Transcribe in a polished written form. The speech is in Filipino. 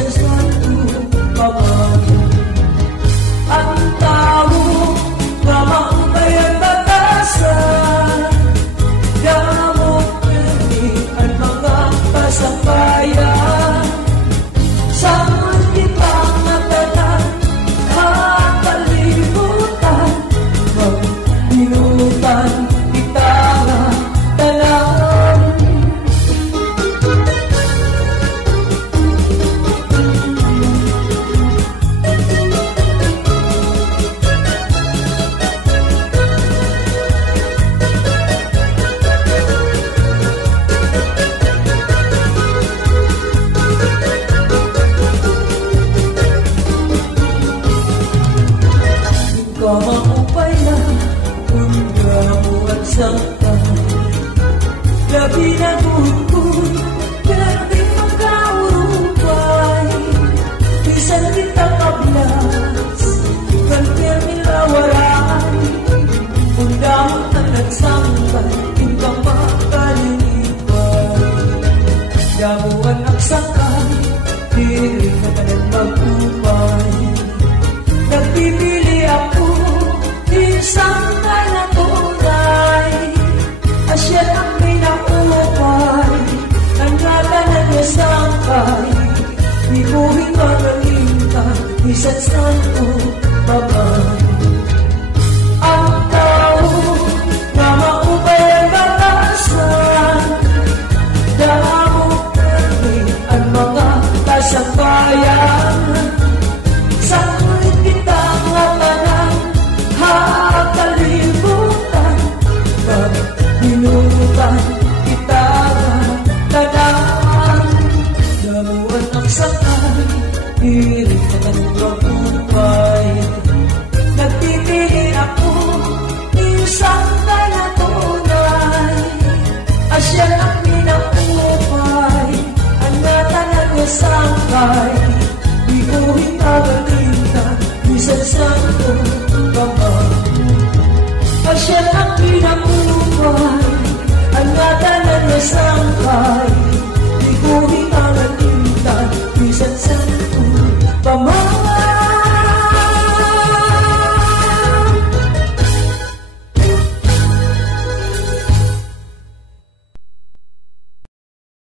bisan satu pamangkin. Ang tao nga maupay ang batasan, damok permi ang mga pasakayan. Samot kitang natanan, makalimutan, magbinutan kita nga tanan. Maupay na kung gamuan sangka, labi na bukod, grabe magkaurupay. Bisan kita kablas, kantir nilawaray, kung damot na nagsangkay, hindi makalilipay. Gamuan ang sangkay, diri na kanan magupay. Nagpipili ako, isang na tunay, asya ang pinaupay, ang natanan niya sangkay, ibuhin magalintan, isa't santo babay. Ang tao na maupay ang batasan, damok permi ang mga kasangbayan. Sakit kitang labanan, hakalimutan, pag-inutan kita tanan. Damuan ang sakay, hirit na nagpapupay. Nagpipili ako, isang na tunay, asya ang pinakupay, ang natanan niya sangkay, ibuhin magalintan, bisan santo babay. Asya ang pinakupay, ang natanan niya sangkay,